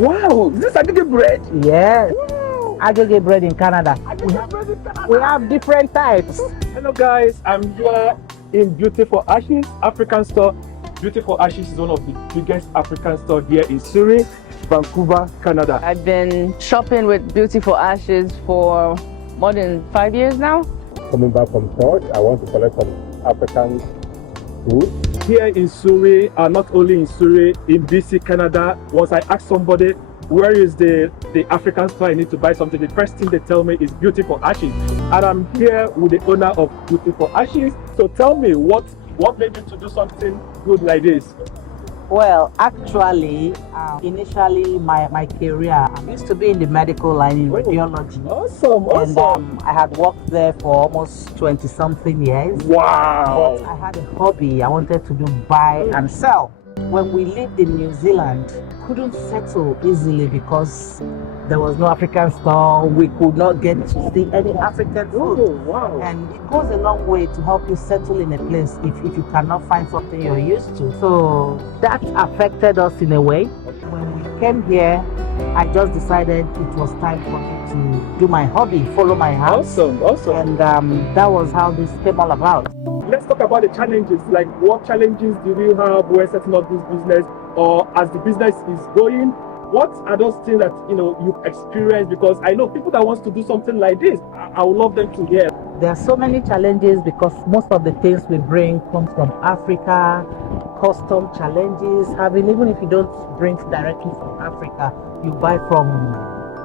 Wow, is this aggregate bread? Yes. Wow. Aggregate bread in Canada. We have different types. Hello guys, I'm here in Beautiful Ashes African store. Beautiful Ashes is one of the biggest African store here in Surrey, Vancouver, Canada. I've been shopping with Beautiful Ashes for more than 5 years now. Coming back from church, I want to collect some African food. Here in Surrey, not only in Surrey, in BC, Canada, once I ask somebody, where is the African store I need to buy something, the first thing they tell me is Beautiful Ashes. And I'm here with the owner of Beautiful Ashes. So tell me, what made you to do something good like this? Well, actually, initially my career, I used to be in the medical line in radiology. Awesome, awesome. And I had worked there for almost 20-something years. Wow. But I had a hobby. I wanted to do buy and sell. When we lived in New Zealand, couldn't settle easily because there was no African store. We could not get to see any African food. Oh, wow. And it goes a long way to help you settle in a place if you cannot find something you're used to. So that affected us in a way. When we came here, I just decided it was time for me to do my hobby, follow my heart. Awesome, awesome. And that was how this came all about. Let's talk about the challenges. Like, what challenges do you have when setting up this business, or as the business is going? What are those things that you've experienced? Because I know people that wants to do something like this. I would love them to hear. There are so many challenges because most of the things we bring comes from Africa. Custom challenges, even if you don't bring directly from Africa, you buy from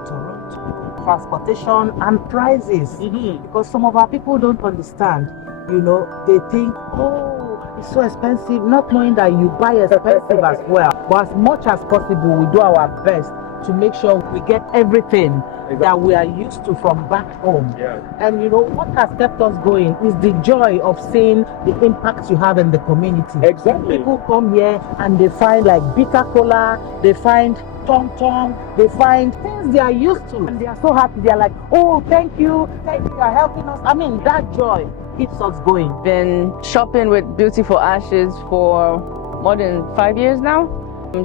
Toronto. Transportation and prices, because some of our people don't understand. They think, oh, it's so expensive, not knowing that you buy expensive as well. But as much as possible, we do our best to make sure we get everything that we are used to from back home. Yeah. And what has kept us going is the joy of seeing the impact you have in the community. Exactly. People come here and they find like bitter cola, they find tom, they find things they are used to, and they are so happy. They are like, oh, thank you, you are helping us. I mean, that joy keeps us going. Been shopping with Beautiful Ashes for more than 5 years now.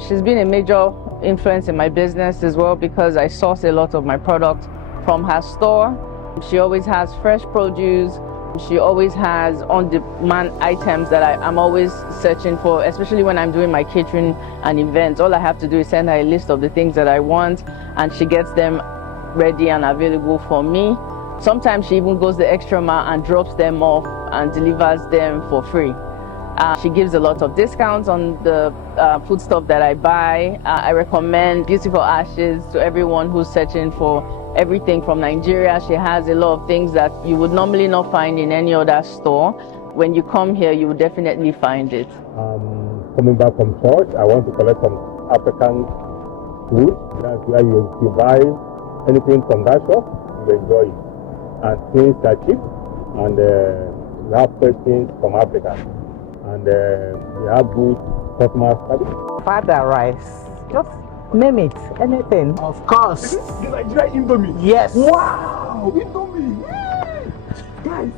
She's been a major influence in my business as well because I source a lot of my product from her store. She always has fresh produce. She always has on-demand items that I'm always searching for, especially when I'm doing my catering and events. All I have to do is send her a list of the things that I want, and she gets them ready and available for me. Sometimes she even goes the extra mile and drops them off and delivers them for free. She gives a lot of discounts on the food stuff that I buy. I recommend Beautiful Ashes to everyone who's searching for everything from Nigeria. She has a lot of things that you would normally not find in any other store. When you come here, you will definitely find it. Coming back from church, I want to collect some African food. That's where you buy anything from that shop, you enjoy it. And things are cheap, and we have fresh things from Africa. And we have good customer service. Father rice, just name it, anything. Of course. The Nigerian indomie. Yes. Wow, indomie. Guys,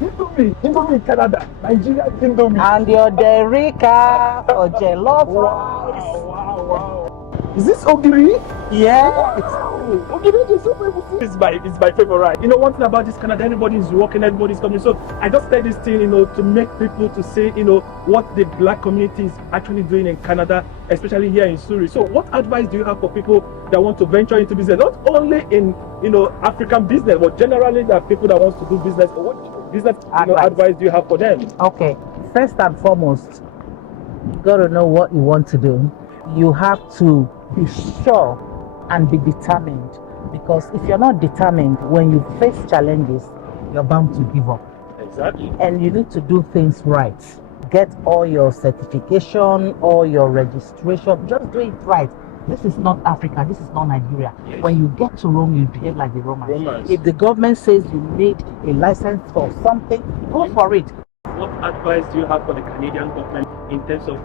indomie in Canada, Nigerian indomie. And your derica or jollof rice. Wow. Is this ogiri? Yes. Ogiri is so famous. It's my favorite. One thing about this Canada, everybody's working, everybody's coming. So I just said this thing, to make people to see, what the black community is actually doing in Canada, especially here in Surrey. So what advice do you have for people that want to venture into business, not only in, African business, but generally that people that wants to do business? So what business advice do you have for them? Okay, first and foremost, you got to know what you want to do. You have to be sure and be determined, because if you're not determined, when you face challenges, you're bound to give up. Exactly. And you need to do things right. Get all your certification, all your registration, just do it right. This is not Africa, this is not Nigeria. Yes. When you get to Rome, you behave like the Romans. If the government says you need a license for something, go for it. What advice do you have for the Canadian government in terms of,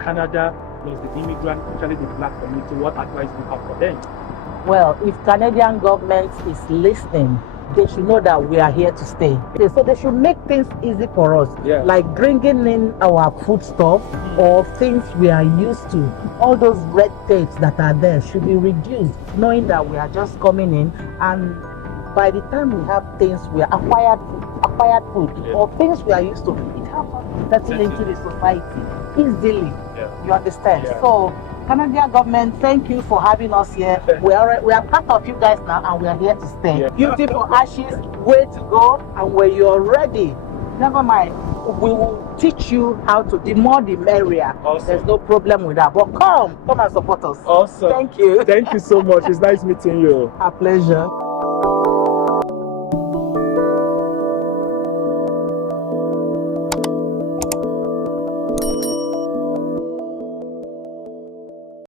Canada plus the immigrant, especially the black community? What advice do you have for them? Well, if Canadian government is listening, they should know that we are here to stay. Okay, so they should make things easy for us, like bringing in our food stuff or things we are used to. All those red tapes that are there should be reduced, knowing that we are just coming in, and by the time we have things we are acquired food or things we are used to, it helps us settle into the society easily. You understand? So Canadian government, thank you for having us here. We are part of you guys now, and we are here to stay. Beauty for Ashes, way to go. And when you're ready, never mind, we will teach you how to. The more the merrier. Awesome. There's no problem with that. But come and support us. Awesome. Thank you. Thank you so much. It's nice meeting you. A pleasure.